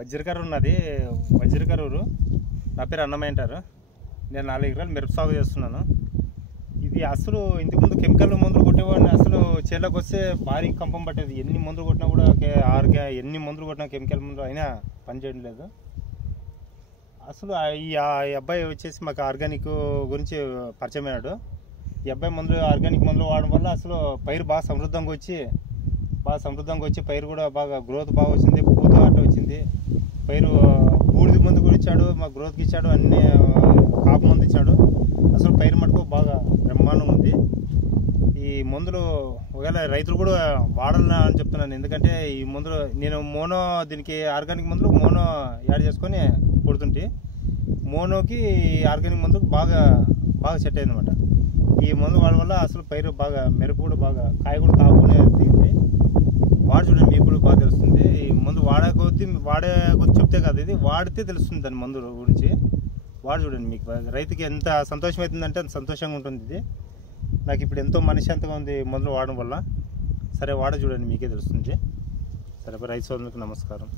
వజ్రకర్ర ఉన్నది, వజ్రకర్రూరు. నా పేరు అన్నమయ్య అంటారు. నేను 4 ఎకరాలు మిరప సాగు చేస్తున్నాను. ఇది అసలు ఇంతకుముందు కెమికల్ మందులు కొట్టేవాడిని. అసలు చేలోకి వస్తే భారీ కంపం పట్టేది. ఎన్ని మందులు కొట్టినా కూడా ఎన్ని మందులు కొట్టినా కెమికల్ మందులు అయినా పనిచేయడం లేదు. అసలు ఈ అబ్బాయి వచ్చేసి మాకు ఆర్గానిక్ గురించి పరిచయం అయినాడు. ఈ అబ్బాయి ఆర్గానిక్ మందులు వాడడం వల్ల అసలు పైరు బాగా సమృద్ధంగా వచ్చి పైరు కూడా బాగా గ్రోత్ బాగా వచ్చింది, పూత అట్ట వచ్చింది. పైరు బూడిద మందు కూడా ఇచ్చాడు, మా గ్రోత్కి ఇచ్చాడు, అన్ని కాపు మందు ఇచ్చాడు. అసలు పైరు మటుకు బాగా బ్రహ్మాండంగా ఉంది. ఈ మందులు ఒకవేళ రైతులు కూడా వాడాలని అని చెప్తున్నాను. ఎందుకంటే ఈ మందులు నేను దీనికి ఆర్గానిక్ మందులు యాడ్ చేసుకొని కొడుతుంటే మోనోకి ఆర్గానిక్ మందుకు బాగా సెట్ అయింది అనమాట. ఈ మందు వాడడం వల్ల అసలు పైరు బాగా మెరుపు కూడా బాగా కాయ కూడా కాపునే దిగింది. వాడి చూడండి, మీకు కూడా బాగా తెలుస్తుంది. ఈ మందు వాడే కొద్ది చెప్తే కాదు, ఇది వాడితే తెలుస్తుంది దాని మందు గురించి. వాడు చూడండి, మీకు రైతుకి ఎంత సంతోషం అవుతుందంటే అంత సంతోషంగా ఉంటుంది. ఇది నాకు ఇప్పుడు ఎంతో మనశ్శాంతిగా ఉంది మందులు వాడడం వల్ల. సరే వాడ చూడండి, మీకే తెలుస్తుంది. సరే రైతు సోదరులకు నమస్కారం.